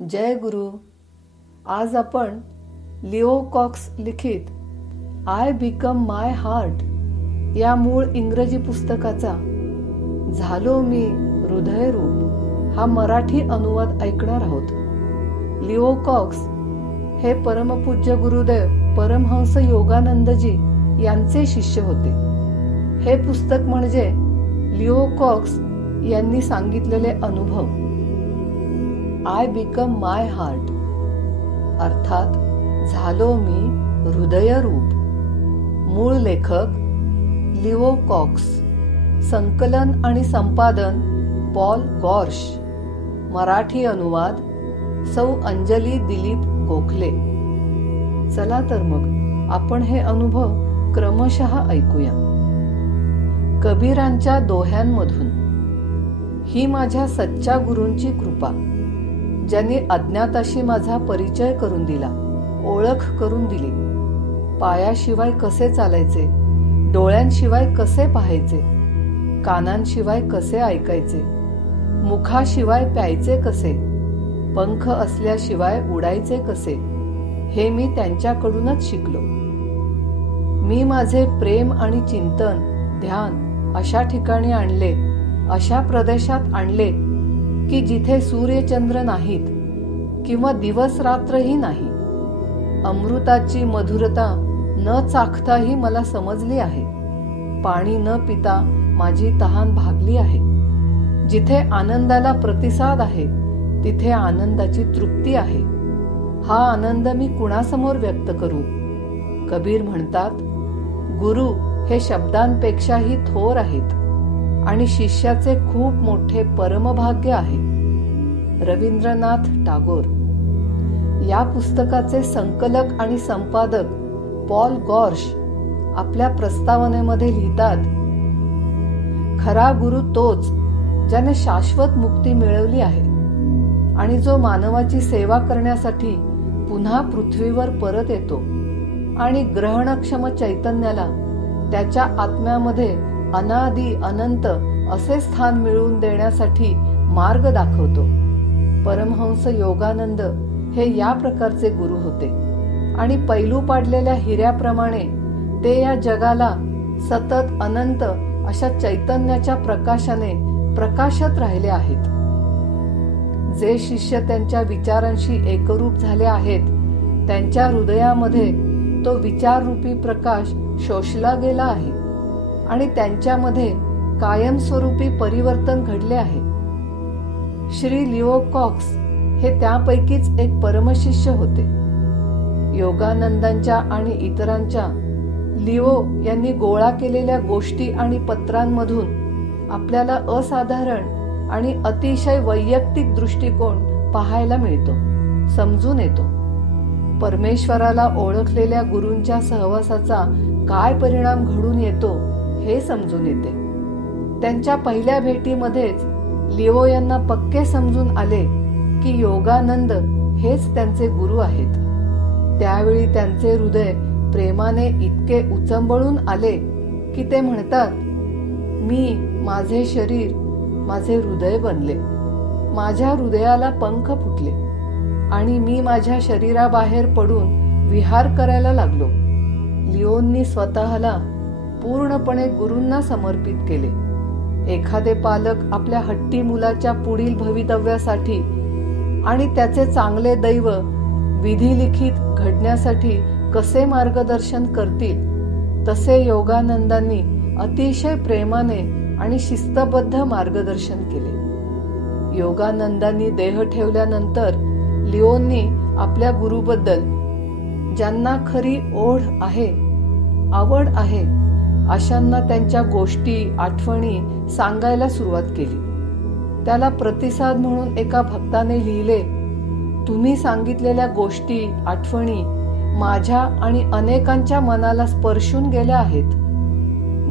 जय गुरु. आज आपण Leo COX लिखित आय बिकम माय हार्ट या मूळ इंग्रजी पुस्तकाचा झालो मी हृदयरूप हा मराठी अनुवाद ऐकणार आहोत. लिओ कॉक्स हे परमपूज्य गुरुदेव परमहंस योगानंदजी यांचे शिष्य होते. हे पुस्तक म्हणजे लिओ कॉक्स यांनी सांगितलेले अनुभव. आय बिकम माय हार्ट अर्थात झालो मी हृदयरूप. मूळ लेखक लिओ कॉक्स, संकलन आणि संपादन पॉल गॉर्श, मराठी अनुवाद सौ अंजली दिलीप गोखले. चला तर मग आपण हे अनुभव क्रमशः ऐकूया. कबीरांच्या दोह्यांमधून. ही माझ्या सच्च्या गुरूंची कृपा, ज्यांनी अज्ञाताशी माझा परिचय करून दिला, ओळख करून दिली. पायाशिवाय कसे चालायचे, डोळ्यांशिवाय कसे पाहायचे, कानांशिवाय कसे ऐकायचे, मुखाशिवाय प्यायचे कसे, पंख असल्याशिवाय उडायचे कसे, हे मी त्यांच्याकडूनच शिकलो. मी माझे प्रेम आणि चिंतन, ध्यान अशा ठिकाणी आणले, अशा प्रदेशात आणले की जिथे सूर्यचंद्र नाहीत किंवा दिवस रात्रही नाही. अमृताची मधुरता न चाखताही मला समजली आहे. पाणी न पिता माझी तहान भागली आहे. जिथे आनंदाला प्रतिसाद आहे तिथे आनंदाची तृप्ती आहे. हा आनंद मी कुणासमोर व्यक्त करू? कबीर म्हणतात, गुरु हे शब्दांपेक्षाही थोर आहेत आणि शिष्याचे खूप मोठे परमभाग्य आहे. रवींद्रनाथ टागोर. या पुस्तकाचे संकलक आणि संपादक पॉल गॉर्श आपल्या प्रस्तावनेमध्ये लिहितात, खरा गुरु तोच ज्याने शाश्वत मुक्ती मिळवली आहे आणि जो मानवाची सेवा करण्यासाठी पुन्हा पृथ्वीवर परत येतो आणि ग्रहणक्षम चैतन्याला त्याच्या आत्म्यामध्ये अनादि अनंत असे स्थान मिळवून देण्यासाठी मार्ग दाखवतो. परमहंस योगानंद हे या प्रकारचे गुरु होते आणि पैलू पाडलेल्या हिऱ्याप्रमाणे ते या जगाला सतत अनंत अशा चैतन्याच्या प्रकाशाने प्रकाशत राहिले आहेत. जे शिष्य त्यांच्या विचारांशी एकरूप झाले आहेत त्यांच्या हृदयामध्ये तो विचाररूपी प्रकाश शोषला गेला आहे आणि त्यांच्यामध्ये कायमस्वरूपी परिवर्तन घडले आहे. श्री लिओ कॉक्स हे त्यापैकीच एक परमशिष्य होते. योगानंदांच्या आणि इतरांच्या लिओ यांनी गोळा केलेल्या गोष्टी आणि पत्रांमधून आपल्याला असाधारण आणि अतिशय वैयक्तिक दृष्टिकोन पाहायला मिळतो, समजून येतो. परमेश्वराला ओळखलेल्या गुरूंच्या सहवासाचा काय परिणाम घडून येतो हे समजून येते. त्यांच्या पहिल्या भेटीमध्येच लिओ यांना पक्के समजून आले की योगानंद हेच त्यांचे गुरु आहेत. त्यावेळी त्यांचे हृदय प्रेमाने इतके उचंबळून आले की ते म्हणतात, मी माझे शरीर माझे हृदय बनले. माझ्या हृदयाला पंख फुटले आणि मी माझ्या शरीराबाहेर पडून विहार करायला लागलो. लिओंनी स्वतःला पूर्णपणे गुरूंना समर्पित केले. एखादे पालक आपल्या हट्टी मुलाच्या पुढील भवितव्यासाठी आणि त्याचे चांगले दैव विधिलिखित घडण्यासाठी कसे मार्गदर्शन करतील तसे योगानंदांनी अतिशय प्रेमाने आणि शिस्तबद्ध मार्गदर्शन केले. योगानंदांनी देह ठेवल्यानंतर लिओंनी आपल्या गुरुबद्दल, ज्यांना खरी ओढ आहे, आवड आहे, अशांना त्यांच्या गोष्टी, आठवणी सांगायला सुरुवात केली. त्याला प्रतिसाद म्हणून एका भक्ताने लिहिले, तुम्ही सांगितलेल्या गोष्टी, आठवणी माझ्या आणि अनेकांच्या मनाला स्पर्शून गेल्या आहेत.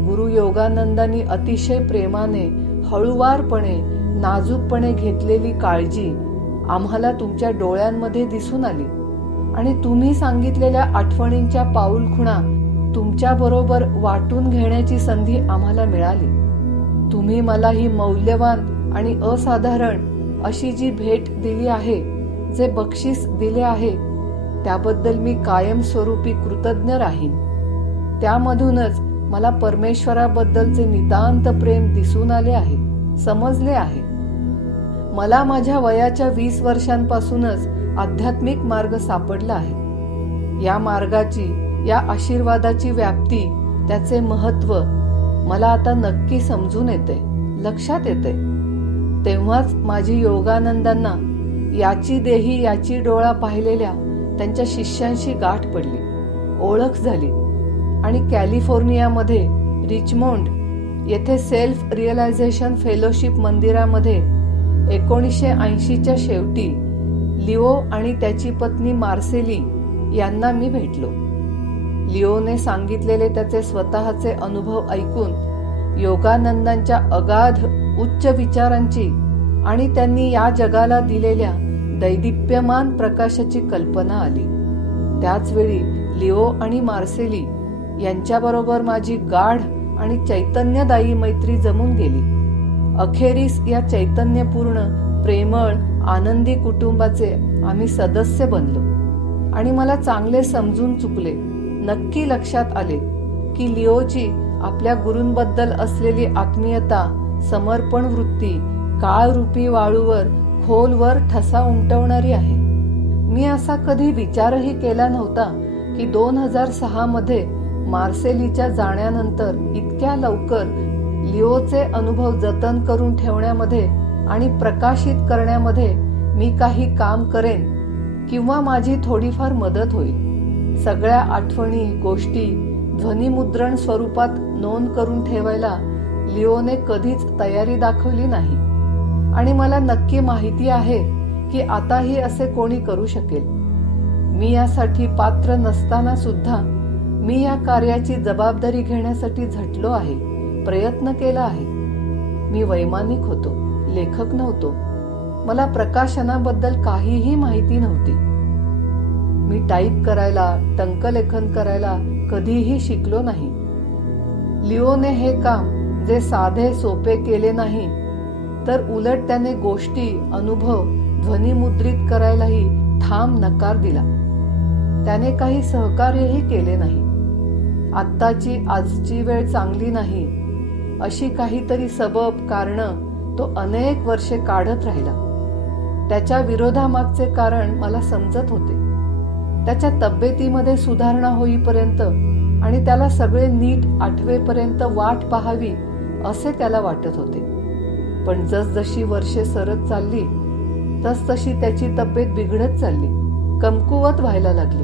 गुरु योगानंदांनी अतिशय प्रेमाने, हळूवारपणे, नाजूकपणे घेतलेली काळजी आम्हाला तुमच्या डोळ्यांमध्ये दिसून आली आणि तुम्ही सांगितलेल्या आठवणींच्या पाऊलखुणा तुमच्या बरोबर वाटून घेण्याची संधी आम्हाला मिळाली. तुम्ही मला ही मौल्यवान आणि असाधारण अशी जी भेट दिली आहे जे बक्षीस दिले आहे त्याबद्दल मी कायमस्वरूपी कृतज्ञ राहीन. त्यामधूनच मला परमेश्वराबद्दलचे नितांत प्रेम दिसून आले आहे, समजले आहे. मला माझ्या वयाच्या 20 वर्षांपासूनच आध्यात्मिक मार्ग सापडला आहे. या मार्गाची, या आशीर्वादाची व्याप्ती, त्याचे महत्त्व मला आता नक्की समजून येते, लक्षात येते. तेव्हाच माझी योगानंदांना याची देही याची डोळा पाहिलेल्या त्यांच्या शिष्यांशी गाठ पडली, ओळख झाली आणि कॅलिफोर्नियामध्ये रिचमोंड येथे सेल्फ रिअलायझेशन फेलोशिप मंदिरामध्ये 1980च्या शेवटी लिओ आणि त्याची पत्नी मार्सेली यांना मी भेटलो. लिओने सांगितलेले त्याचे स्वतःचे अनुभव ऐकून योगानंदांच्या अगाध उच्च विचारांची आणि त्यांनी या जगाला दिलेल्या दैदिप्यमान प्रकाशाची कल्पना आली. त्याचवेळी लिओ आणि मार्सेली यांच्याबरोबर माझी गाढ आणि चैतन्यदायी मैत्री जमून गेली. अखेरीस या चैतन्यपूर्ण, प्रेमळ, आनंदी कुटुंबाचे आम्ही सदस्य बनलो आणि मला चांगले समजून चुकले, नक्की लक्षात आले की लिओची आपल्या गुरूंबद्दल असलेली आत्मीयता, समर्पण वृत्ती काळरूपी वाळूवर खोलवर ठसा उमटवणारी आहे. मी असा कधी विचारही केला नव्हता की 2006 मध्ये मार्सेलीच्या जाण्यानंतर इतक्या लवकर लिओचे अनुभव जतन करून ठेवण्यामध्ये आणि प्रकाशित करण्यामध्ये मी काही काम करेन किंवा माझी थोडीफार मदत होईल. सगळ्या आठवणी, गोष्टी ध्वनिमुद्रण स्वरूपात नोंद करून ठेवायला लिओने कधीच तयारी दाखवली नाही आणि मला नक्की माहिती आहे की आताही असे कोणी करू शकेल. मी यासाठी पात्र नसताना सुद्धा मी या कार्याची जबाबदारी घेण्यासाठी झटलो आहे, प्रयत्न केला आहे. मी वैमानिक होतो, लेखक नव्हतो. मला प्रकाशनाबद्दल काहीही माहिती नव्हती. मी टाईप करायला, टंकलेखन करायला कधीही शिकलो नाही. लिओने हे काम जे साधे सोपे केले नाही, तर उलट त्याने गोष्टी, अनुभव ध्वनिमुद्रित करायलाही ठाम नकार दिला. त्याने काही सहकार्यही केले नाही. आजची वेळ चांगली नाही अशी काहीतरी सबब, कारण तो अनेक वर्षे काढत राहिला. त्याच्या विरोधामागचे कारण मला समजत होते. त्याच्या तब्येतीमध्ये सुधारणा होईपर्यंत आणि त्याला सगळे नीट आठवेपर्यंत वाट पाहावी असे त्याला वाटत होते. पण जसजशी वर्षे सरत चालली तसतशी त्याची तब्येत बिघडत चालली, कमकुवत व्हायला लागली.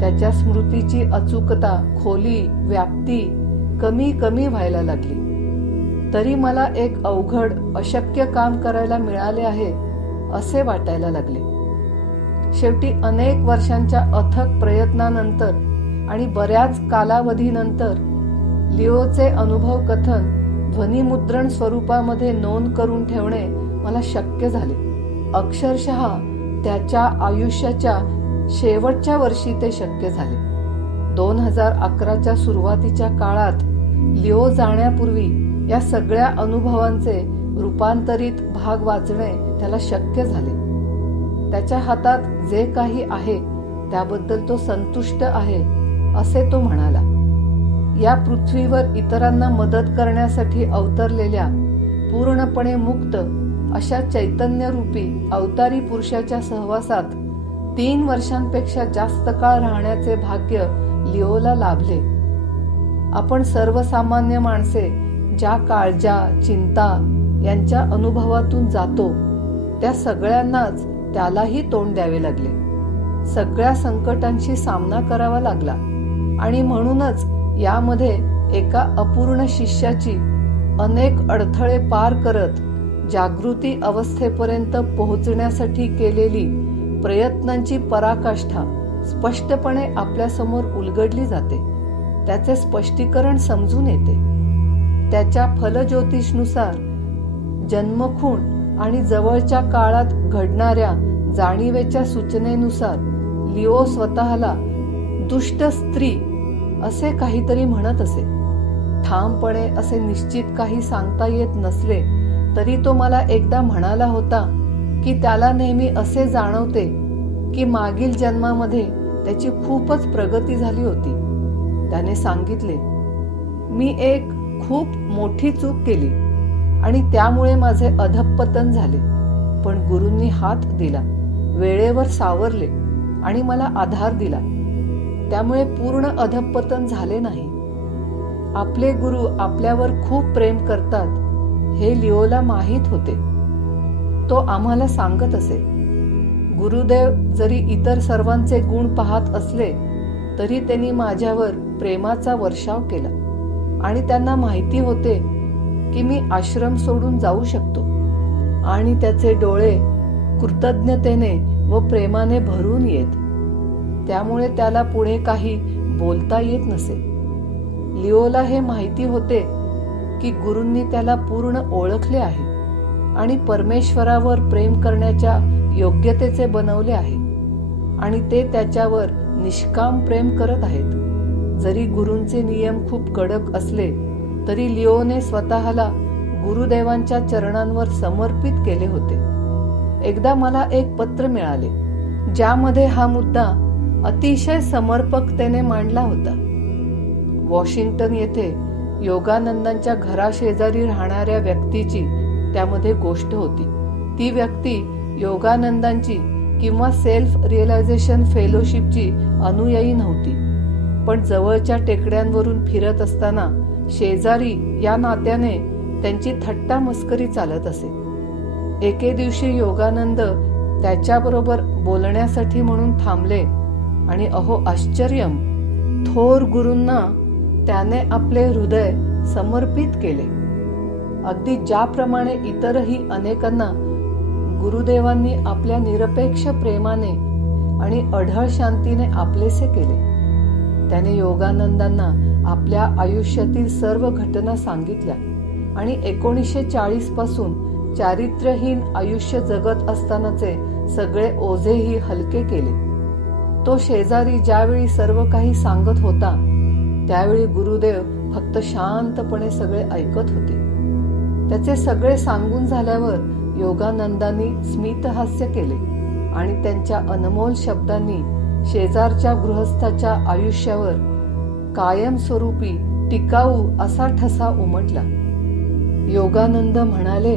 त्याच्या स्मृतीची अचूकता, खोली, व्याप्ती कमी कमी व्हायला लागली. तरी मला एक अवघड, अशक्य काम करायला मिळाले आहे असे वाटायला लागले. शेवटी अनेक वर्षांच्या अथक प्रयत्नानंतर आणि बऱ्याच कालावधीनंतर लिओचे अनुभव कथन ध्वनिमुद्रण स्वरूपामध्ये नोंद करून ठेवणे मला शक्य झाले. अक्षरशः त्याच्या आयुष्याच्या शेवटच्या वर्षी ते शक्य झाले. 2011च्या सुरुवातीच्या काळात लिओ जाण्यापूर्वी या सगळ्या अनुभवांचे रूपांतरित भाग वाचणे त्याला शक्य झाले. त्याच्या हातात जे काही आहे त्याबद्दल तो संतुष्ट आहे असे तो म्हणाला. या पृथ्वीवर इतरांना मदत करण्यासाठी अवतरलेल्या, पूर्णपणे मुक्त अशा चैतन्यरूपी अवतारी पुरुषाच्या सहवासात 3 वर्षांपेक्षा जास्त काळ राहण्याचे भाग्य लिओला लाभले. आपण सर्वसामान्य माणसे ज्या काळजा, चिंता यांच्या अनुभवातून जातो त्या सगळ्यांनाच त्यालाही तोंड द्यावे लागले. सगळ्या संकटांशी सामना करावा लागला आणि म्हणूनच यामध्ये एका अपूर्ण शिष्याची अनेक अडथळे पार करत जागृती अवस्थेपर्यंत पोहोचण्यासाठी केलेली प्रयत्नांची पराकाष्ठा स्पष्टपणे आपल्यासमोर उलगडली जाते. त्याचे स्पष्टीकरण समजून येते. त्याच्या फलज्योतिषनुसार जन्मखूण आणि जवळच्या काळात घडणाऱ्या जाणीवेच्या सूचनेनुसार लिओ स्वतःला दुष्ट स्त्री असे काहीतरी म्हणत असे. ठामपणे असे निश्चित काही सांगता येत नसले तरी तो मला एकदा म्हणाला होता की त्याला नेहमी असे जाणवते की मागील जन्मामध्ये त्याची खूपच प्रगती झाली होती. त्याने सांगितले, मी एक खूप मोठी चूक केली आणि त्यामुळे माझे अधःपतन झाले, पण गुरूंनी हात दिला, वेळेवर सावरले आणि मला आधार दिला, त्यामुळे पूर्ण अधःपतन झाले नाही. आपले गुरु आपल्यावर खूप प्रेम करतात हे लिओला माहीत होते. तो आम्हाला सांगत असे, गुरुदेव जरी इतर सर्वांचे गुण पाहत असले तरी त्यांनी माझ्यावर प्रेमाचा वर्षाव केला आणि त्यांना माहिती होते की मी आश्रम सोडून जाऊ शकतो, आणि त्याचे डोळे कृतज्ञतेने व प्रेमाने भरून येत. त्यामुळे त्याला पुढे काही बोलता येत नसे. लिओला हे माहिती होते की गुरूंनी त्याला पूर्ण ओळखले आहे आणि परमेश्वरावर प्रेम करण्याच्या योग्यतेचे बनवले आहे, आणि ते त्याच्यावर निष्काम प्रेम करत आहेत. जरी गुरूंचे नियम खूप कडक असले तरी लिओने स्वतःला गुरुदेवांच्या चरणांवर समर्पित केले होते. एकदा मला एक पत्र मिळाले ज्यामध्ये हा मुद्दा अतिशय समर्पकतेने मांडला होता. वॉशिंग्टन येथे योगानंदांच्या घराशेजारी राहणाऱ्या व्यक्तीची त्यामध्ये गोष्ट होती. ती व्यक्ती योगानंदांची किंवा सेल्फ रिअलायझेशन फेलोशिपची अनुयायी नव्हती, पण जवळच्या टेकड्यांवरून फिरत असताना शेजारी या नात्याने त्यांची थट्टा मस्करी चालत असे. एके दिवशी योगानंद त्याच्याबरोबर बोलण्यासाठी म्हणून थांबले आणि अहो आश्चर्यम, थोर गुरूंना त्याने आपले हृदय समर्पित केले. अगदी ज्याप्रमाणे इतरही अनेकांना गुरुदेवांनी आपल्या निरपेक्ष प्रेमाने आणि अढळ शांतीने आपलेसे केले. त्याने योगानंदांना आपल्या आयुष्यातील सर्व घटना सांगितल्या आणि 1940 पासून चारित्र्यहीन आयुष्य जगत असतानाचे सगळे ओझेही हलके केले. तो शेजारी ज्यावेळी सर्व काही सांगत होता त्यावेळी गुरुदेव फक्त शांतपणे सगळे ऐकत होते. त्याचे सगळे सांगून झाल्यावर योगानंदांनी स्मितहास्य केले आणि त्यांच्या अनमोल शब्दांनी शेजारच्या गृहस्थाच्या आयुष्यावर कायमस्वरूपी टिकाऊ असा ठसा उमटला. योगानंद म्हणाले,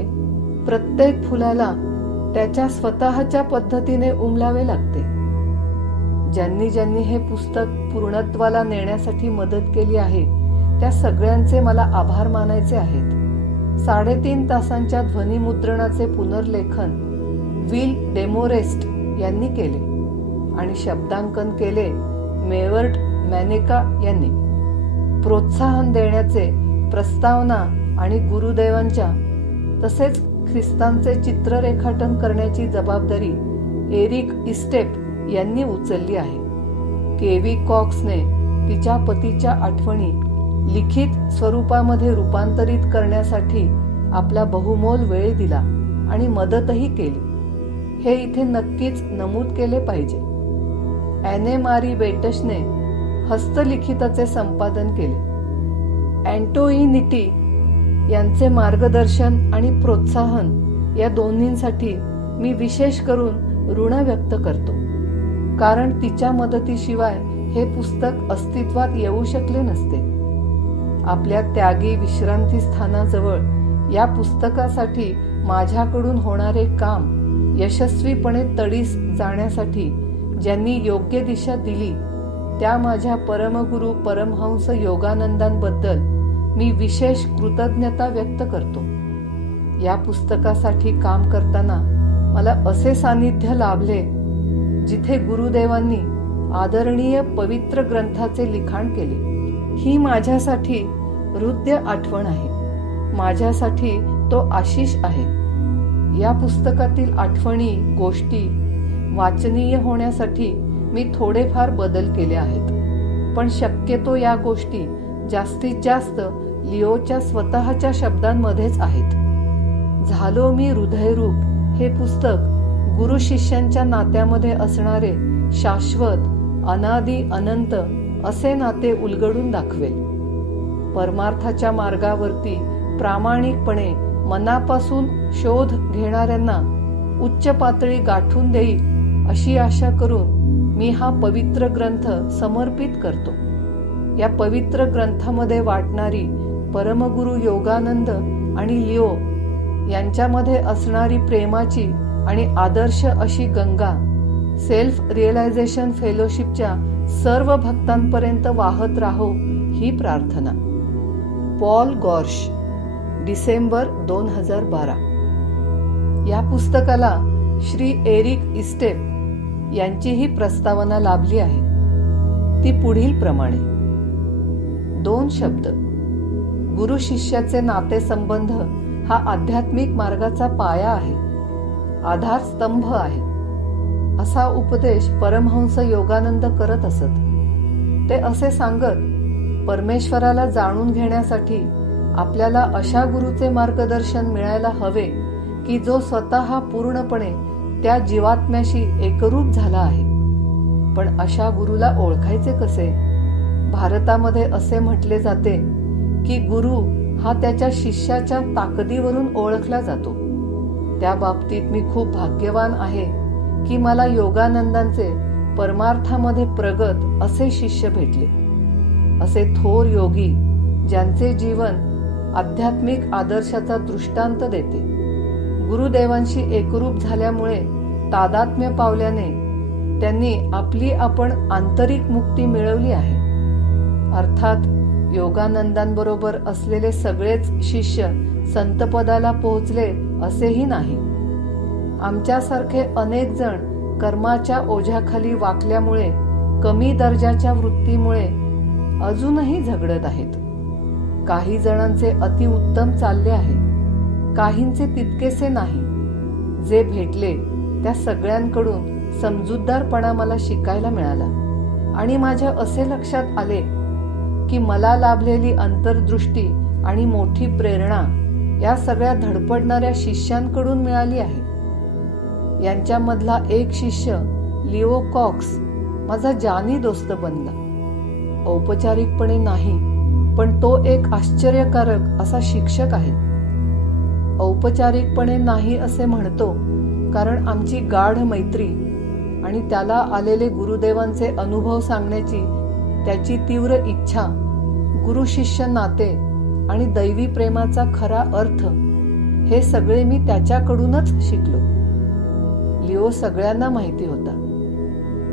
प्रत्येक फुलाला त्याच्या स्वतःच्या पद्धतीने उमलावे लागते. ज्यांनी ज्यांनी हे पुस्तक पूर्णत्वाला नेण्यासाठी मदत केली आहे त्या सगळ्यांचे मला आभार मानायचे आहेत. 3.5 तासांच्या ध्वनिमुद्रणाचे पुनर्लेखन विल डेमोरेस्ट यांनी केले आणि शब्दांकन केले मेवर्ट मॅनेका यांनी. प्रोत्साहन देण्याचे, प्रस्तावना आणि गुरुदेवांच्या तसेच ख्रिस्तांचे चित्र रेखाटन करण्याची जबाबदारी एरिक इस्टेप यांनी उचलली आहे. केवी कॉक्सने तिच्या पतीच्या आठवणी लिखित स्वरूपामध्ये रूपांतरित करण्यासाठी आपला बहुमोल वेळ दिला आणि मदतही केली. हे इथे नक्कीच नमूद केले पाहिजे. ॲने मारी बेटशने हस्तलिखिताचे संपादन केले. अँटोइनिटी यांचे मार्गदर्शन आणि प्रोत्साहन या दोन्हींसाठी मी विशेष करून ऋण व्यक्त करतो, कारण तिच्या मदतीशिवाय हे पुस्तक अस्तित्वात येऊ शकले नसते. आपल्या त्यागी विश्रांती स्थानाजवळ या पुस्तकासाठी माझ्याकडून होणारे काम यशस्वीपणे तडीस जाण्यासाठी ज्यांनी योग्य दिशा दिली त्या माझ्या परमगुरु परमहंस योगानंदांबद्दल मी विशेष कृतज्ञता व्यक्त करतो. या पुस्तकासाठी काम करताना मला असे सानिध्य लाभले जिथे गुरुदेवांनी आदरणीय पवित्र ग्रंथाचे लिखाण केले. ही माझ्यासाठी हृदय आठवण आहे. माझ्यासाठी तो आशिष आहे. या पुस्तकातील आठवणी, गोष्टी वाचनीय होण्यासाठी मी थोडेफार बदल केले आहेत, पण शक्यतो या गोष्टी जास्तीत जास्त लिओच्या स्वतःच्या शब्दांमध्येच आहेत. झालो मी हृदयरूप हे पुस्तक गुरु शिष्यांच्या नात्यामध्ये असणारे शाश्वत, अनादी, अनंत असे नाते उलगडून दाखवेल. परमार्थाच्या मार्गावरती प्रामाणिकपणे मनापासून शोध घेणाऱ्यांना उच्च पातळी गाठून देईल अशी आशा करून मी हा पवित्र ग्रंथ समर्पित करतो. या पवित्र ग्रंथामध्ये वाटणारी परमगुरु योगानंद आणि लिओ यांच्यामध्ये असणारी प्रेमाची आणि आदर्श अशी गंगा सेल्फ रिअलायझेशन फेलोशिपच्या सर्व भक्तांपर्यंत वाहत राहो ही प्रार्थना. पॉल गॉर्श, डिसेंबर 2012. या पुस्तकाला श्री एरिक इस्टेप यांचीही प्रस्तावना लाभली आहे. ती पुढील प्रमाणे. 2 शब्द. गुरु शिष्याचे नातेसंबंध हा आध्यात्मिक मार्गाचा पाया आहे, आधारस्तंभ आहे, असा उपदेश परमहंस योगानंद करत असत. ते असे सांगत, परमेश्वराला जाणून घेण्यासाठी आपल्याला अशा गुरुचे मार्गदर्शन मिळायला हवे की जो स्वतः पूर्णपणे त्या जीवात्म्याशी एकरूप झाला आहे. पण अशा गुरुला ओळखायचे कसे? भारतामध्ये असे म्हटले जाते की गुरु हा त्याच्या शिष्याच्या ताकदीवरून ओळखला जातो. त्या बाबतीत मी खूप भाग्यवान आहे की मला योगानंदांचे परमार्थामध्ये प्रगत असे शिष्य भेटले. असे थोर योगी ज्यांचे जीवन आध्यात्मिक आदर्शाचा दृष्टांत देते. गुरुदेवांशी एकरूप झाल्यामुळे, तादात्म्य पावल्याने त्यांनी आपली आपण आंतरिक मुक्ती मिळवली आहे. अर्थात योगानंदांबरोबर असलेले सगळेच शिष्य संतपदाला पोहोचले असेही नाही. आमच्यासारखे अनेक जण कर्माच्या ओझ्याखाली वाकल्यामुळे, कमी दर्जाच्या वृत्तीमुळे अजूनही झगडत आहेत. काही जणांचे अतिउत्तम चालले आहे, काहींचे तितकेसे नाही. जे भेटले त्या सगळ्यांकडून समजूतदारपणा मला शिकायला मिळाला आणि माझ्या असे लक्षात आले की मला लाभलेली अंतर्दृष्टी आणि मोठी प्रेरणा या सगळ्या धडपडणाऱ्या शिष्यांकडून मिळाली आहे. यांच्यामधला एक शिष्य लिओ कॉक्स माझा जानी दोस्त बनला. औपचारिकपणे नाही, पण तो एक आश्चर्यकारक असा शिक्षक आहे. औपचारिकपणे नाही असे म्हणतो कारण आमची गाढ मैत्री आणि त्याला आलेले गुरुदेवांचे अनुभव सांगण्याची त्याची तीव्र इच्छा, गुरु शिष्य नाते आणि दैवी प्रेमाचा खरा अर्थ हे सगळे मी त्याच्याकडूनच शिकलो. लिओ सगळ्यांना माहिती होता.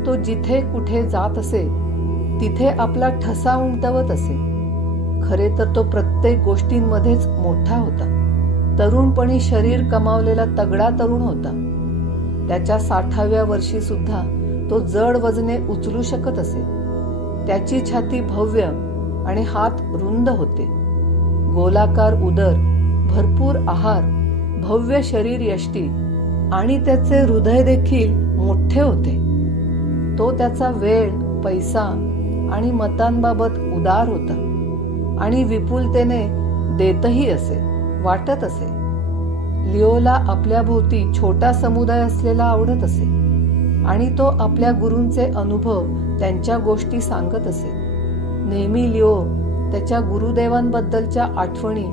तो जिथे कुठे जात असे तिथे आपला ठसा उमटवत असे. खरे तर तो प्रत्येक गोष्टींमध्येच मोठा होता. तरुणपणी शरीर कमावलेला तगडा तरुण होता. त्याच्या 60व्या वर्षी सुद्धा तो जड वजने उचलू शकत असे. त्याची छाती भव्य आणि हात रुंद होते. गोलाकार उदर, भरपूर आहार, भव्य शरीर यष्टी आणि त्याचे हृदय देखील मोठे होते. तो त्याचा वेळ, पैसा आणि मतांबाबत उदार होता आणि विपुलतेने देतही असे, वाटत असे. लिओला आपल्या भोवती छोटा समुदाय असलेला आवडत असे आणि तो आपल्या गुरूंचे अनुभव, त्यांच्या गोष्टी सांगत असे. नेहमी लिओ त्याच्या गुरुदेवांबद्दलच्या आठवणी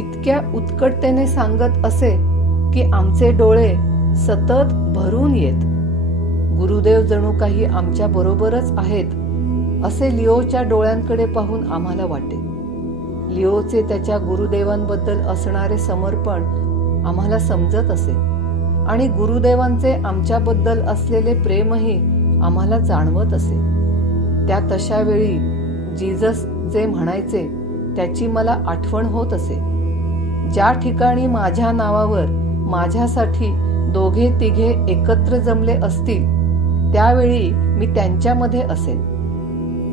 इतक्या उत्कटतेने सांगत असे की आमचे डोळे सतत भरून येत. गुरुदेव जणू काही आमच्या बरोबरच आहेत असे लिओच्या डोळ्यांकडे पाहून आम्हाला वाटे. लिओचे त्याच्या गुरुदेवांबद्दल असणारे समर्पण आम्हाला समजत असे आणि गुरुदेवांचे आमच्याबद्दल असलेले प्रेमही आम्हाला जाणवत असे. त्या तशा वेळी जीजस जे म्हणायचे त्याची मला आठवण होत असे. ज्या ठिकाणी माझ्या नावावर माझ्यासाठी 2-3 एकत्र जमले असतील त्यावेळी मी त्यांच्यामध्ये असेन.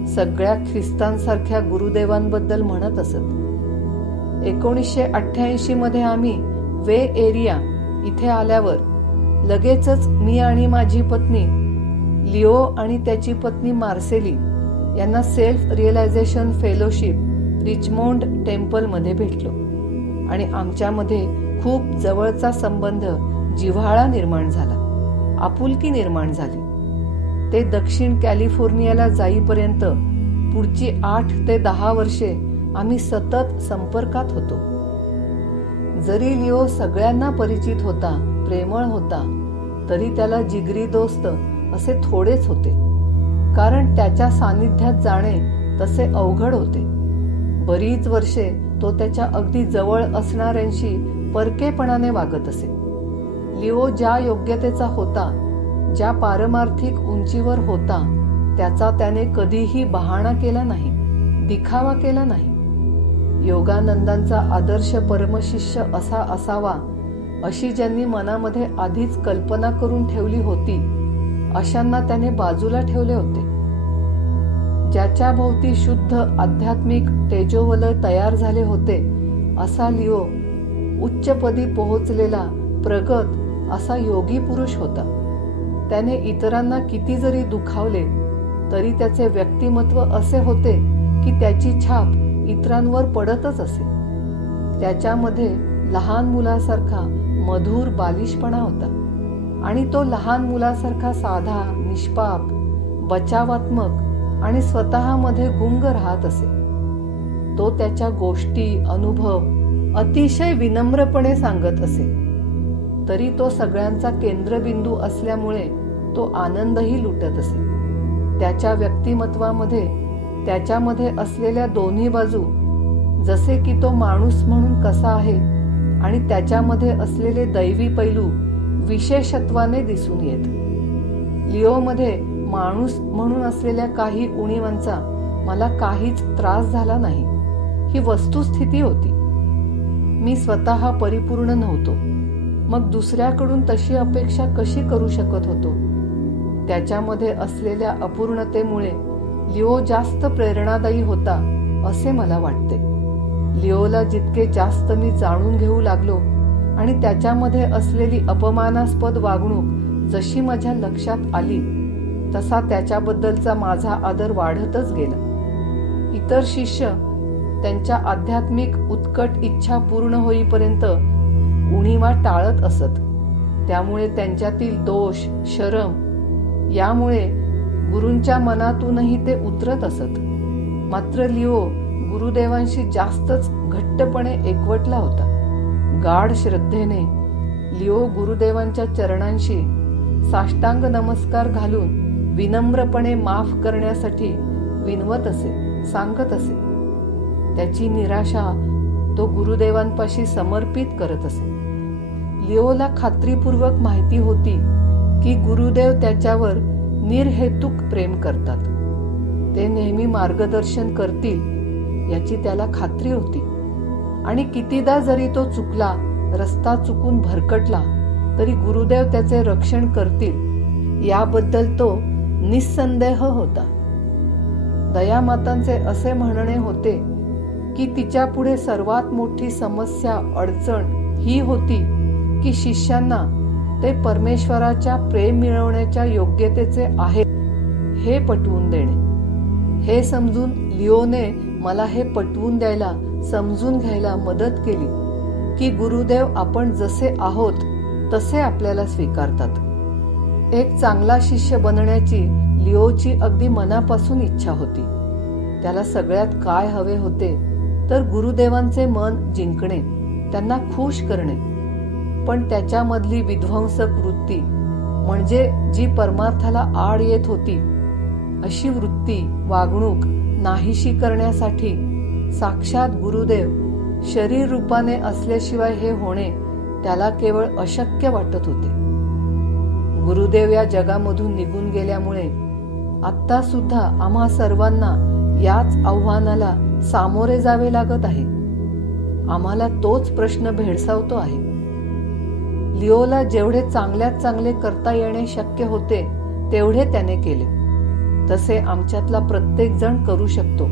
सगळ्या ख्रिस्तांसारख्या गुरुदेवांबद्दल म्हणत असत. 1988 मध्ये आम्ही वे एरिया इथे आल्यावर लगेचच मी आणि माझी पत्नी लिओ आणि त्याची पत्नी मार्सेली यांना सेल्फ रिअलायझेशन फेलोशिप रिचमोंड टेम्पल मध्ये भेटलो आणि आमच्यामध्ये खूप जवळचा संबंध, जिव्हाळा निर्माण झाला, आपुलकी निर्माण झाली. ते दक्षिण कॅलिफोर्नियाला जाईपर्यंत पुढची 8 ते 10 वर्षे आम्ही सतत संपर्कात होतो. जरी लिओ सगळ्यांना परिचित होता प्रेमळ होता तरी त्याला जिगरी दोस्त असे थोडेच होते, कारण त्याच्या सानिध्यात जाणे तसे अवघड होते. बरीच वर्षे तो त्याच्या अगदी जवळ असणाऱ्यांशी परकेपणाने वागत असे. लिओ ज्या योग्यतेचा होता, ज्या पारमार्थिक उंचीवर होता, त्याचा त्याने कधीही बहाणा केला नाही, दिखावा केला नाही. योगानंदांचा आदर्श परमशिष्य असा असावा अशी ज्यांनी मनामध्ये आधीच कल्पना करून ठेवली होती, अशांना त्याने बाजूला ठेवले होते. ज्याच्या भोवती शुद्ध आध्यात्मिक तेजोवलय तयार झाले होते असा लिओ उच्चपदी पोहोचलेला प्रगत असा योगी पुरुष होता. त्याने इतरांना किती जरी दुखावले तरी त्याचे व्यक्तिमत्व असे होते की त्याची छाप इतरांवर पडतच असे. त्याच्यामध्ये लहान मुलासारखा मधुर बालिशपणा होता आणि तो लहान मुलासारखा साधा, निष्पाप, बचावात्मक आणि स्वतःमध्ये गुंग राहत असे. तो त्याच्या गोष्टी, अनुभव अतिशय विनम्रपणे सांगत असे. तरी तो सगळ्यांचा केंद्रबिंदू असल्यामुळे तो आनंदही लुटत असे. त्याच्या व्यक्तिमत्वामध्ये त्याच्यामध्ये असलेल्या दोन्ही बाजू, जसे की तो माणूस म्हणून कसा आहे आणि त्याच्यामध्ये असलेले दैवी पैलू विशेषत्वाने दिसून येत. लिओमध्ये माणूस म्हणून असलेल्या काही उणीवांचा मला काहीच त्रास झाला नाही. ही वस्तुस्थिती होती. मी स्वतः परिपूर्ण नव्हतो, मग दुसऱ्याकडून तशी अपेक्षा कशी करू शकत होतो? त्याच्यामध्ये असलेल्या अपूर्णतेमुळे लिओ जास्त प्रेरणादायी होता असे मला वाटते. लिओला जितके जास्त मी जाणून घेऊ लागलो आणि त्याच्यामध्ये असलेली अपमानास्पद वागणूक जशी माझ्या लक्षात आली, तसा त्याच्याबद्दलचा माझा आदर वाढतच गेला. इतर शिष्य त्यांच्या आध्यात्मिक उत्कट इच्छा पूर्ण होईपर्यंत उणीवा टाळत असत. त्यामुळे त्यांच्यातील दोष, शरम यामुळे गुरूंच्या मनातूनही ते उतरत असत. मात्र लिओ गुरुदेवांशी जास्तच घट्टपणे एकवटला होता. गाढ श्रद्धेने लिओ गुरुदेवांच्या चरणांशी साष्टांग नमस्कार घालून विनम्रपणे माफ करण्यासाठी विनवत असे, सांगत असे. त्याची निराशा तो गुरुदेवांपाशी समर्पित करत असे. लिओला खात्रीपूर्वक माहिती होती की गुरुदेव त्याच्यावर निर्हेतुक प्रेम करतात. ते नेहमी मार्गदर्शन करतील याची त्याला खात्री होती. आणि कितीदा जरी तो चुकला, रस्ता चुकून भरकटला, तरी गुरुदेव त्याचे रक्षण करतील याबद्दल तो निस्संदेह होता. दयामातांचे असे म्हणणे होते की तिच्या पुढे सर्वात मोठी समस्या, अडचण ही होती की शिष्यांना ते परमेश्वराच्या प्रेम मिळवण्याच्या योग्यतेचे आहे हे पटवून देणे. हे समजून लिओने मला हे पटवून द्यायला, समजून घ्यायला मदत केली की गुरुदेव आपण जसे आहोत तसे आपल्याला स्वीकारतात. एक चांगला शिष्य बनण्याची लिओची अगदी मनापासून इच्छा होती. त्याला सगळ्यात काय हवे होते तर गुरुदेवांचे मन जिंकणे, त्यांना खुश करणे. पण त्याच्यामधली विध्वंसक वृत्ती, म्हणजे जी परमार्थाला आड येत होती, अशी वृत्ती, वागणूक नाहीशी करण्यासाठी साक्षात गुरुदेव शरीर रूपाने असल्याशिवाय हे होणे त्याला केवळ अशक्य वाटत होते. गुरुदेव या जगामधून निघून गेल्यामुळे आत्ता सुद्धा आम्हा सर्वांना याच आव्हानाला सामोरे जावे लागत आहे. आम्हाला तोच प्रश्न भेडसावतो आहे. लिओला जेवढे चांगल्यात चांगले करता येणे शक्य होते तेवढे त्याने केले. तसे आमच्यातला प्रत्येक जण करू शकतो.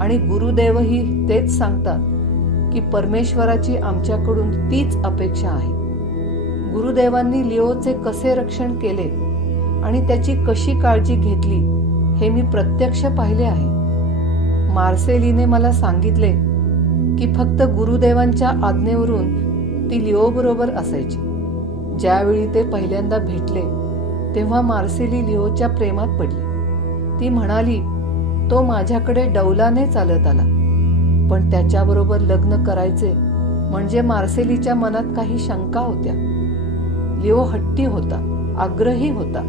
आणि गुरुदेवही तेच सांगतात की परमेश्वराची आमच्याकडून तीच अपेक्षा आहे. गुरुदेवांनी लिओचे कसे रक्षण केले आणि त्याची कशी काळजी घेतली हे मी प्रत्यक्ष पाहिले आहे. मार्सेलीने मला सांगितले की फक्त गुरुदेवांच्या आज्ञेवरून ती लिओ बरोबर असायची. ज्यावेळी ते पहिल्यांदा भेटले तेव्हा मार्सेली लिओच्या प्रेमात पडली. ती म्हणाली, तो माझ्याकडे डौलाने चालत आला, पण त्याच्याबरोबर लग्न करायचे म्हणजे मार्सेलीच्या मनात काही शंका होत्या. लिओ हट्टी होता, आग्रही होता.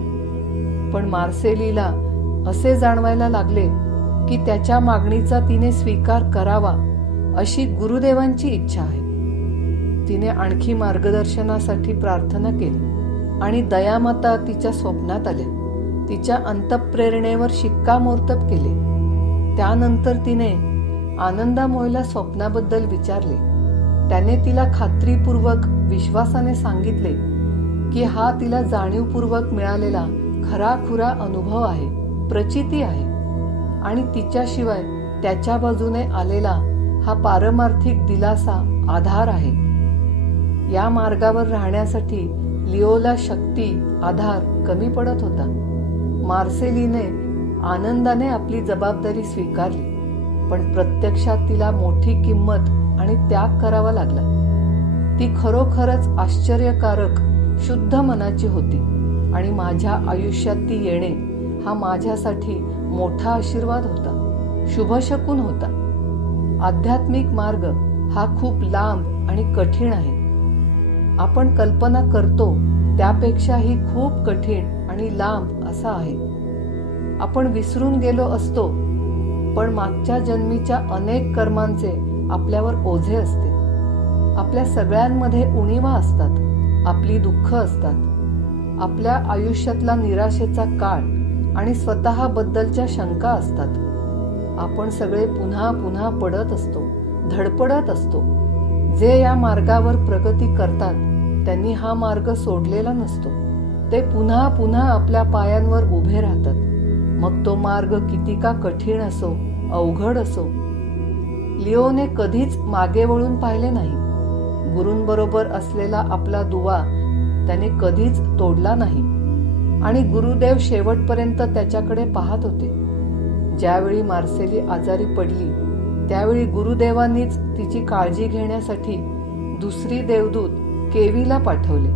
पण मार्सेलीला असे जाणवायला लागले की त्याच्या मागणीचा तिने स्वीकार करावा अशी गुरुदेवांची इच्छा आहे. तिने आणखी मार्गदर्शनासाठी प्रार्थना केली आणि दयामाता तिच्या स्वप्नात आल्या. तिच्या अंतःप्रेरणेवर शिक्कामोर्तब केले. त्यानंतर तिने आनंदामोयला स्वप्नाबद्दल विचारले. त्याने तिला खात्रीपूर्वक विश्वासाने सांगितले की हा तिला जाणीवपूर्वक मिळालेला खराखुरा अनुभव आहे, प्रचिती आहे आणि तिच्याशिवाय त्याच्या बाजूने आलेला हा पारमार्थिक दिलासा, आधार आहे. या मार्गावर राहण्यासाठी लिओला शक्ती, आधार कमी पडत होता. मार्सेलीने आनंदाने आपली जबाबदारी स्वीकारली, पण प्रत्यक्षात तिला मोठी किंमत आणि त्याग करावा लागला. ती खरोखरच आश्चर्यकारक शुद्ध मनाची होती आणि माझ्या आयुष्यात ती येणे हा माझ्यासाठी मोठा आशीर्वाद होता, शुभशकून होता. आध्यात्मिक मार्ग हा खूप लांब आणि कठीण आहे. आपण कल्पना करतो त्यापेक्षाही खूप कठीण आणि लांब असा आहे. आपण विसरून गेलो असतो, पण मागच्या जन्मीच्या अनेक कर्मांचे आपल्यावर ओझे असते. आपल्या सगळ्यांमध्ये उणीवा असतात, आपली दुःख असतात, आपल्या आयुष्यातला निराशेचा काळ आणि स्वतःबद्दलच्या शंका असतात. आपण सगळे पुन्हा पुन्हा पडत असतो, धडपडत असतो. जे या मार्गावर प्रगती करतात त्यांनी हा मार्ग सोडलेला नसतो. ते पुन्हा पुन्हा आपल्या पायांवर उभे राहतात. मग तो मार्ग किती का कठीण असो, अवघड असो. लिओने कधीच मागे वळून पाहिले नाही. गुरूंबरोबर असलेला आपला दुवा त्याने कधीच तोडला नाही आणि गुरुदेव शेवटपर्यंत त्याच्याकडे पाहत होते. ज्यावेळी मार्सेली आजारी पडली त्यावेळी गुरुदेवांनीच तिची काळजी घेण्यासाठी दुसरी देवदूत केवीला पाठवले.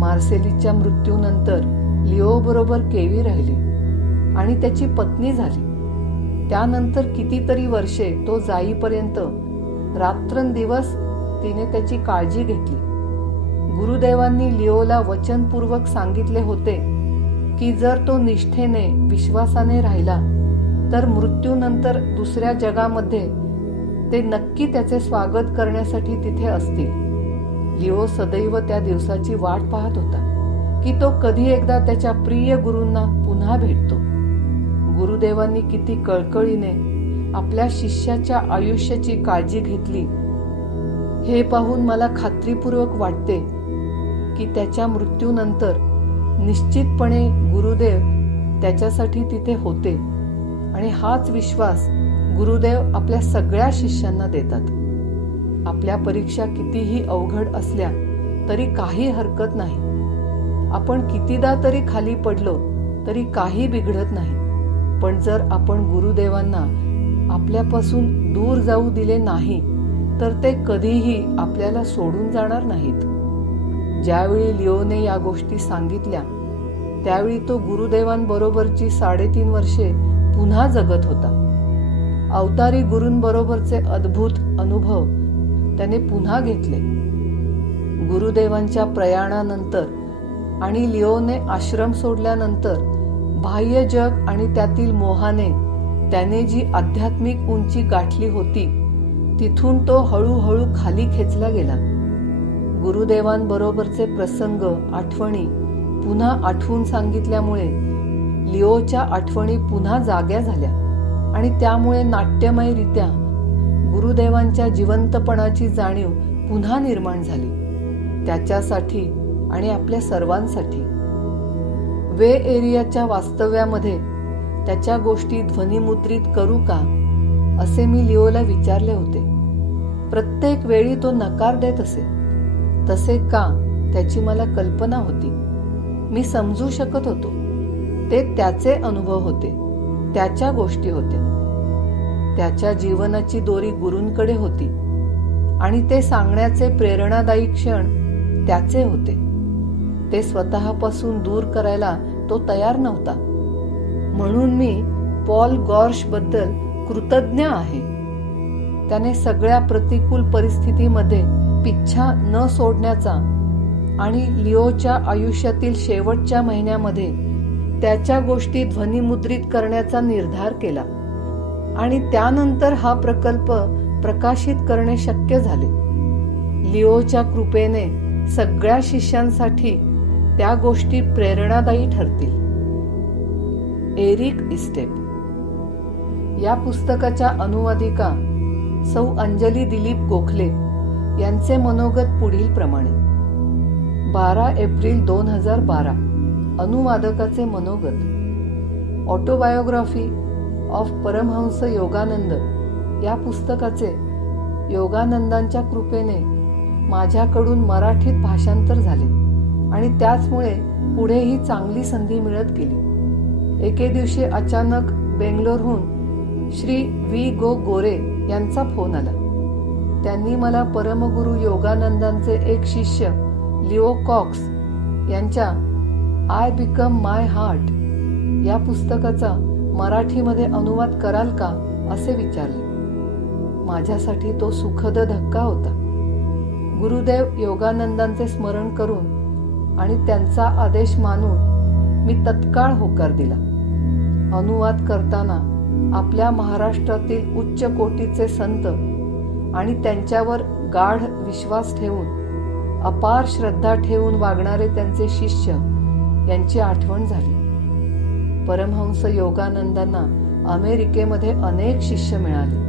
मार्सेलीच्या मृत्यूनंतर लिओ बरोबर केवी राहिली आणि त्याची पत्नी झाली. त्यानंतर कितीतरी वर्षे तो जाईपर्यंत रात्रंदिवस तिने त्याची काळजी घेतली. गुरुदेवांनी लिओला वचनपूर्वक सांगितले होते की जर तो निष्ठेने, विश्वासाने राहिला तर मृत्यूनंतर दुसऱ्या जगामध्ये ते नक्की त्याचे स्वागत करण्यासाठी तिथे असतील. लिओ सदैव त्या दिवसाची वाट पाहत होता की तो कधी एकदा त्याच्या प्रिय गुरूंना पुन्हा भेटतो. गुरुदेवांनी किती कळकळीने आपल्या शिष्याच्या आयुष्याची काळजी घेतली हे पाहून मला खात्रीपूर्वक वाटते की त्याच्या मृत्यूनंतर निश्चितपणे गुरुदेव त्याच्यासाठी तिथे होते आणि हाच विश्वास गुरुदेव आपल्या सगळ्या शिष्यांना देतात. आपल्या परीक्षा कितीही अवघड असल्या तरी काही हरकत नाही. आपण कितीदा तरी खाली पडलो तरी काही बिघडत नाही. पण जर आपण गुरुदेवांना आपल्यापासून दूर जाऊ दिले नाही तर ते कधीही आपल्याला सोडून जाणार नाहीत. ज्यावेळी लिओने या गोष्टी सांगितल्या त्यावेळी तो गुरुदेवांबरोबरची 3.5 वर्षे पुन्हा जगत होता. अवतारी गुरूंबरोबरचे अद्भुत अनुभव त्याने पुन्हा घेतले. गुरुदेवांच्या प्रयाणानंतर आणि लिओने आश्रम सोडल्यानंतर बाह्य जग आणि त्यातील मोहाने त्याने जी आध्यात्मिक उंची गाठली होती तिथून तो हळूहळू खाली खेचला गेला. गुरुदेवांबरोबरचे प्रसंग, आठवणी पुन्हा आठवून सांगितल्यामुळे लिओच्या आठवणी पुन्हा जाग्या झाल्या आणि त्यामुळे नाट्यमयरित्या गुरुदेवांच्या जिवंतपणाची जाणीव पुन्हा निर्माण झाली. त्याच्यासाठी आणि आपल्या सर्वांसाठी. वे एरियाच्या वास्तव्यामध्ये त्याच्या गोष्टी ध्वनिमुद्रित करू का असे मी लिओला विचारले होते. प्रत्येक वेळी तो नकार देत असे. तसे का त्याची मला कल्पना होती. मी समजू शकत होतो. ते त्याचे अनुभव होते, त्याच्या गोष्टी होत्या. त्याच्या जीवनाची दोरी गुरूंकडे होती आणि ते सांगण्याचे प्रेरणादायी क्षण त्याचे होते. ते स्वतःपासून दूर करायला तो तयार नव्हता. म्हणून मी पॉल गॉर्श बद्दल कृतज्ञ आहे. त्याने सगळ्या प्रतिकूल परिस्थितीमध्ये पिच्छा न सोडण्याचा आणि लिओच्या आयुष्यातील शेवटच्या महिन्यामध्ये त्याच्या गोष्टी ध्वनिमुद्रित करण्याचा निर्धार केला आणि त्यानंतर हा प्रकल्प प्रकाशित करणे शक्य झाले. लिओच्या कृपेने सगळ्या शिष्यांसाठी त्या गोष्टी प्रेरणादायी ठरतील. Eric Estep. या पुस्तकाच्या अनुवादिका सौ अंजली दिलीप गोखले यांचे मनोगत पुढील प्रमाणे. 12 एप्रिल 2012. अनुवादकाचे मनोगत. ऑटोबायोग्राफी ऑफ परमहंस योगानंद या पुस्तकाचे योगानंदांच्या कृपेने माझ्याकडून मराठीत भाषांतर झाले आणि त्याचमुळे पुढेही चांगली संधी मिळत गेली. एके दिवशी अचानक बेंगलोरहून श्री वी गो गोरे यांचा फोन आला. त्यांनी मला परमगुरु योगानंदांचे एक शिष्य लिओ कॉक्स यांच्या आय बिकम माय हार्ट या पुस्तकाचा मराठीमध्ये अनुवाद कराल का असे विचारले. माझ्यासाठी तो सुखद धक्का होता. गुरुदेव योगानंदांचे स्मरण करून आणि त्यांचा आदेश मानून मी तत्काळ होकार दिला. अनुवाद करताना आपल्या महाराष्ट्रातील उच्च कोटीचे संत आणि त्यांच्यावर गाढ विश्वास ठेवून अपार श्रद्धा ठेवून वागणारे त्यांचे शिष्य यांची आठवण झाली. परमहंस योगानंदांना अमेरिकेमध्ये अनेक शिष्य मिळाले.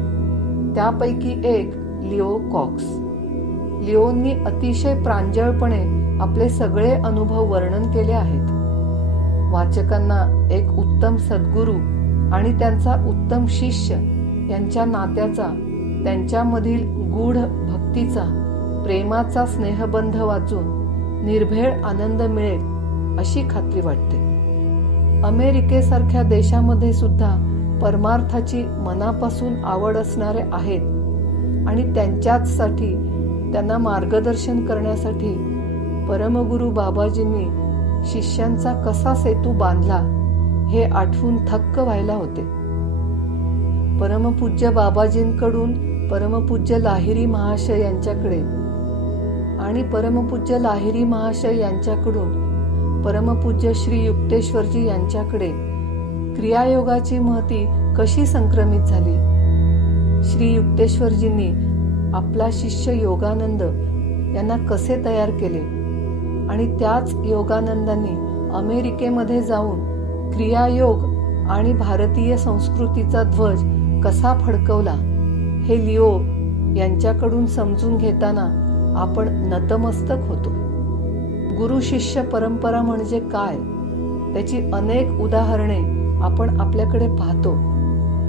त्यापैकी एक लिओ कॉक्स. लिओंनी अतिशय प्रांजळपणे आपले सगळे अनुभव वर्णन केले आहेत. वाचकांना एक उत्तम सद्गुरू आणि त्यांचा उत्तम शिष्य यांच्या नात्याचा, त्यांच्यामधील गूढ भक्तीचा, प्रेमाचा स्नेहबंध वाचून निर्भेळ आनंद मिळेल अशी खात्री वाटते. अमेरिकेसारख्या देशामध्ये सुद्धा परमार्थाची मनापासून आवड असणारे आहेत आणि त्यांच्याचसाठी त्यांना मार्गदर्शन करण्यासाठी परमगुरु बाबाजींनी शिष्यांचा कसा सेतू बांधला हे आठवून थक्क व्हायला होते. परमपूज्य बाबाजींकडून परमपूज्य लाहिरी महाशय यांच्याकडे आणि परमपूज्य लाहिरी महाशय यांच्याकडून परमपूज्य श्री युक्तेश्वरजी यांच्याकडे क्रियायोगाची महती कशी संक्रमित झाली. श्री युक्तेश्वरजींनी आपला शिष्य योगानंद यांना कसे तयार केले आणि त्याच योगानंदांनी अमेरिकेमध्ये जाऊन क्रियायोग आणि भारतीय संस्कृतीचा ध्वज कसा फडकवला हे लिओ यांच्याकडून समजून घेताना आपण नतमस्तक होतो. गुरु शिष्य परंपरा म्हणजे काय त्याची अनेक उदाहरणे आपण आपल्याकडे पाहतो.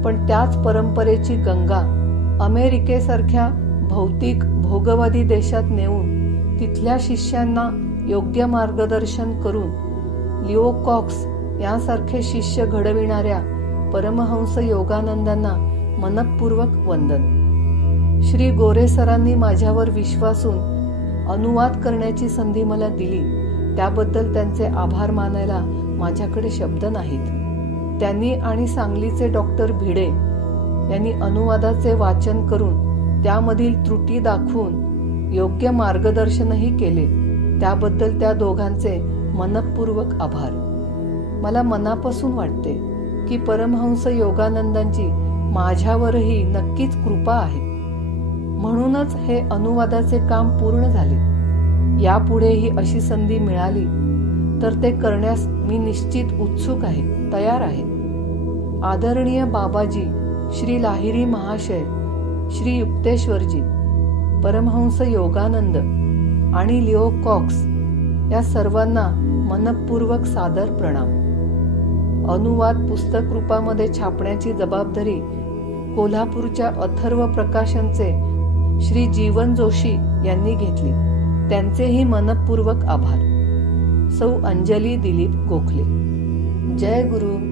पण त्याच परंपरेची गंगा अमेरिकेसारख्या भौतिक भोगवादी देशात नेऊन तिथल्या शिष्यांना योग्य मार्गदर्शन करून लिओ कॉक्स यांसारखे शिष्य घडविणाऱ्या परमहंस योगानंदांना मनपूर्वक वंदन. श्री गोरे सरांनी माझ्यावर विश्वासून अनुवाद करण्याची संधी मला दिली त्याबद्दल त्यांचे आभार मानायला माझ्याकडे शब्द नाहीत. त्यांनी आणि सांगलीचे डॉक्टर भिडे यांनी अनुवादाचे वाचन करून त्यामधील त्रुटी दाखवून योग्य मार्गदर्शनही केले. त्याबद्दल त्या दोघांचे मनपूर्वक आभार. मला मनापासून वाटते की परमहंस योगानंदांची माझ्यावरही नक्कीच कृपा आहे. म्हणूनच हे अनुवादाचे काम पूर्ण झाले. यापुढेही अशी संधी मिळाली तर ते करण्यास मी निश्चित उत्सुक आहे, तयार आहे. आदरणीय बाबाजी, श्री लाहिरी महाशय, श्री युक्तेश्वरजी, परमहंस योगानंद आणि लिओ कॉक्स या सर्वांना मनपूर्वक सादर प्रणाम. अनुवाद पुस्तक रूपामध्ये छापण्याची जबाबदारी कोल्हापूरच्या अथर्व प्रकाशनचे श्री जीवन जोशी यांनी घेतली. त्यांचेही मनपूर्वक आभार. सौ अंजली दिलीप गोखले. जय गुरु.